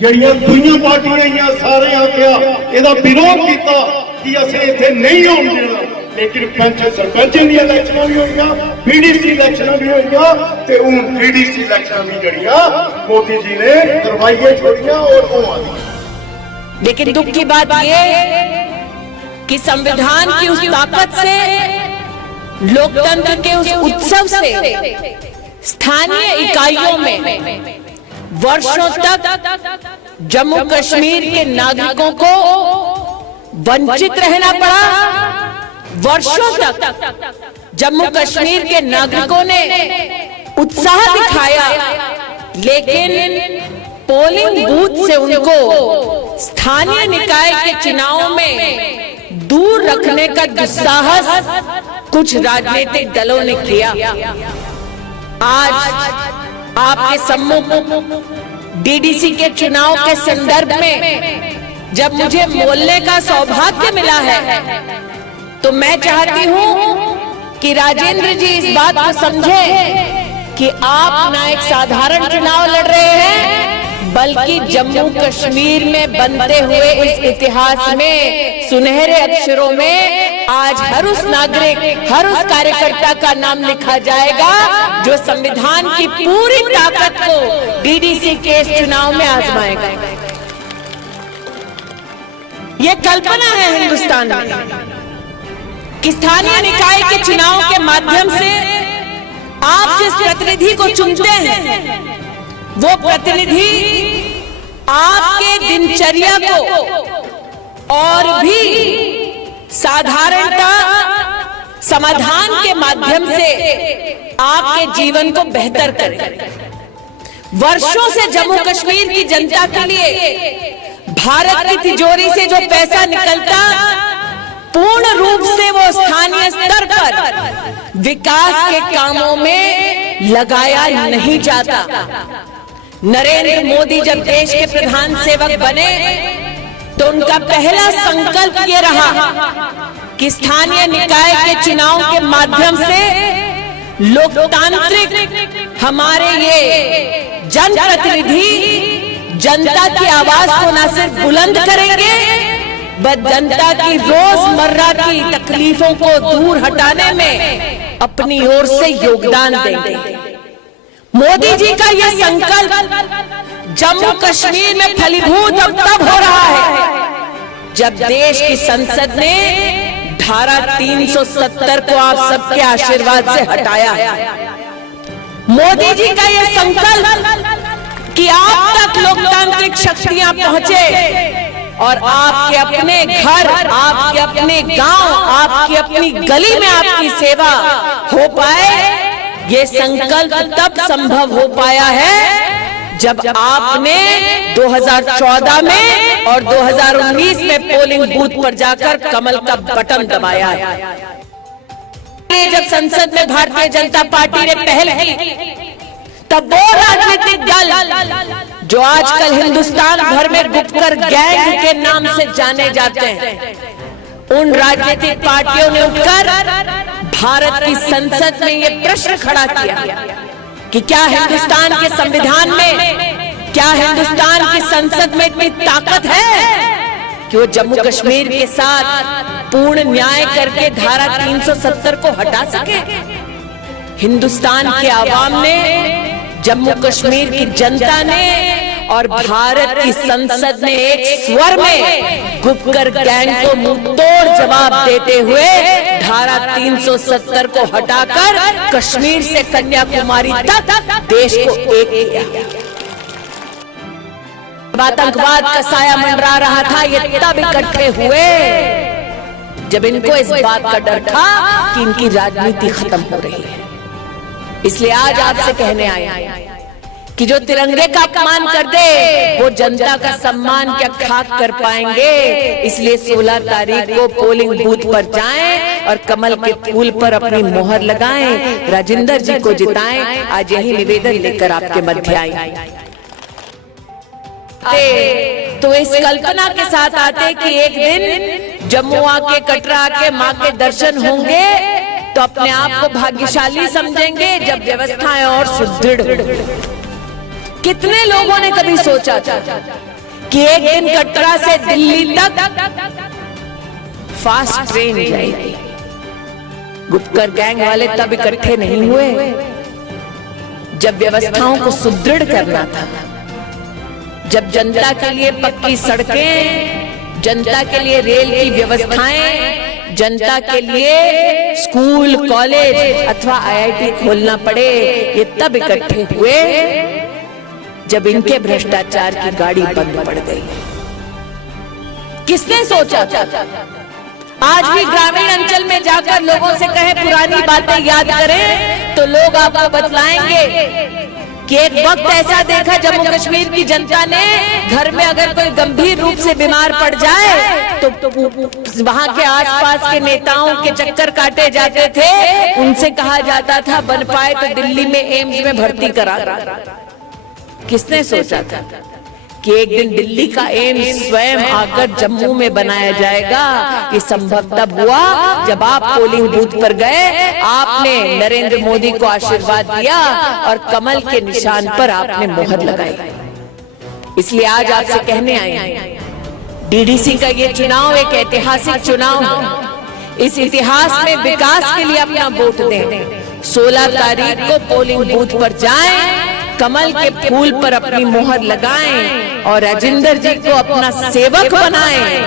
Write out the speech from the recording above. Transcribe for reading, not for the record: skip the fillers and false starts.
ਜਿਹੜੀਆਂ ਦੁਨੀਆ ਪਾਰਟੀਆਂ ਸਾਰੇ ਆਖਿਆ ਇਹਦਾ ਵਿਰੋਧ ਕੀਤਾ ਕਿ ਅਸੀਂ ਇੱਥੇ ਨਹੀਂ ਆਉਣ ਦੇਣਾ, लेकिन पंच सरपंच दी इलेक्शन भी होईया, बीडीसी इलेक्शन भी होईया ते उन बीडीसी इलेक्शन भी जड़िया मोदी जी ने करवाइए छोड़िया और वो आ गई। लेकिन दुख की बात ये कि संविधान की उस ताकत से, लोकतंत्र के उस उत्सव से स्थानीय इकाइयों में वर्षों तक जम्मू कश्मीर के नागरिकों को वंचित रहना पड़ा। वर्षों तक जम्मू कश्मीर के नागरिकों ने उत्साह दिखाया, लेकिन पोलिंग बूथ से उनको स्थानीय निकाय के चुनावों में दूर रखने का दुस्साहस कुछ राजनीतिक दलों ने किया। आज आपके सम्मुख डीडीसी के चुनाव के संदर्भ में जब मुझे बोलने का सौभाग्य मिला है, तो मैं चाहती हूं कि राजेंद्र जी इस बात को समझें कि आप ना एक साधारण चुनाव लड़ रहे हैं, बल्कि जम्मू कश्मीर में बनते हुए इस इतिहास में सुनहरे अक्षरों में आज हर उस नागरिक, हर उस कार्यकर्ता का नाम लिखा जाएगा जो संविधान की पूरी ताकत को डीडीसी के इस चुनाव में आजमाएगा। ये कल्पना है हिंदुस्तान में कि स्थानीय निकाय के चुनाव के माध्यम से आप जिस प्रतिनिधि को चुनते हैं, वो प्रतिनिधि आपके दिनचर्या को और भी साधारणता समाधान के माध्यम से आपके जीवन को बेहतर करे। वर्षों से जम्मू कश्मीर की जनता के लिए भारत की तिजोरी से जो पैसा निकलता, पूर्ण रूप से वो स्थानीय स्तर पर विकास के कामों में लगाया नहीं जाता। नरेंद्र मोदी जब देश के प्रधान सेवक बने तो उनका पहला संकल्प ये रहा कि स्थानीय निकाय के चुनाव के माध्यम से लोकतांत्रिक हमारे ये जनप्रतिनिधि जनता की आवाज को न सिर्फ बुलंद करेंगे, जनता की रोजमर्रा की तकलीफों को दूर हटाने में अपनी ओर से योगदान देंगे। मोदी जी का यह संकल्प जम्मू कश्मीर में फलीभूत अब तब हो रहा है जब देश की संसद ने धारा 370 को आप सबके आशीर्वाद से हटाया। मोदी जी का यह संकल्प कि आप तक लोकतांत्रिक शक्तियां पहुंचे और आपके अपने घर, आपके अपने गांव, आपकी अपनी गली में आपकी सेवा हो पाए, ये संकल्प तब संभव हो पाया है जब आपने 2014 में और 2019 में पोलिंग बूथ पर जाकर कमल का बटन दबाया है। जब संसद में भारतीय जनता पार्टी ने पहल की, तब वो राजनीतिक दल जो आजकल हिंदुस्तान भर में गुप्तकर गैंग के नाम से जाने जाते हैं, उन राजनीतिक पार्टियों ने उठकर भारत की संसद में ये प्रश्न खड़ा किया कि क्या हिंदुस्तान के संविधान में, क्या हिंदुस्तान की संसद में इतनी ताकत है कि वो जम्मू कश्मीर के साथ पूर्ण न्याय करके धारा 370 को हटा सके। हिंदुस्तान के आवाम ने, जम्मू कश्मीर की जनता ने और भारत की संसद ने एक स्वर में गुप्तकर गैंग को मुंहतोड़ जवाब देते हुए धारा 370 को हटाकर कश्मीर से कन्याकुमारी तक देश को एक किया। आतंकवाद का साया मंडरा रहा था, ये तब इकट्ठे हुए जब इनको इस बात का डर था कि इनकी राजनीति खत्म हो रही है। इसलिए आज आपसे कहने आए कि जो तिरंगे का अपमान कर दे वो जनता का सम्मान क्या खाक कर पाएंगे। इसलिए 16 तारीख को पोलिंग बूथ पर जाएं और कमल के फूल पर अपनी मोहर लगाएं, राजेंद्र जी को जिताएं। आज यही निवेदन लेकर आपके मध्य आई। तो इस कल्पना के साथ आते कि एक दिन जम्मू आके, कटरा आके माँ के दर्शन होंगे, तो अपने आप को भाग्यशाली समझेंगे जब व्यवस्थाएं और सुदृढ़ होंगी। कितने लोगों ने कभी सोचा था कि एक दिन कटरा से दिल्ली तक फास्ट ट्रेन जाएगी? गुपकर गैंग वाले तब इकट्ठे नहीं हुए जब व्यवस्थाओं को सुदृढ़ करना था, जब जनता के लिए पक्की सड़कें, जनता के लिए रेल की व्यवस्थाएं, जनता के लिए स्कूल कॉलेज अथवा आईआईटी खोलना पड़े, ये तब इकट्ठे हुए जब इनके भ्रष्टाचार की गाड़ी बंद पड़ गई। किसने सोचा था? आज भी ग्रामीण अंचल में जाकर लोगों से कहे पुरानी बातें याद करें तो लोग आपको बतलाएंगे कि एक वक्त ऐसा देखा जम्मू कश्मीर की जनता ने घर में अगर कोई गंभीर रूप से बीमार पड़ जाए तो वहां के आसपास के नेताओं के चक्कर काटे जाते थे, उनसे कहा जाता था बन पाए तो दिल्ली में एम्स में भर्ती करा। किसने सोचा था कि एक दिन दिल्ली का एम्स स्वयं आकर जम्मू में बनाया जाएगा? ये संभव तब हुआ जब आप पोलिंग बूथ पर गए, आपने नरेंद्र मोदी को आशीर्वाद दिया और कमल के निशान पर आपने मोहर लगाई। इसलिए आज आपसे कहने आए हैं, डीडीसी का ये चुनाव एक ऐतिहासिक चुनाव है। इस इतिहास में विकास के लिए अपना वोट दें। 16 तारीख को पोलिंग बूथ पर जाएं, कमल के फूल पर अपनी मोहर लगाएं और राजेंद्र जी को अपना सेवक बनाएं।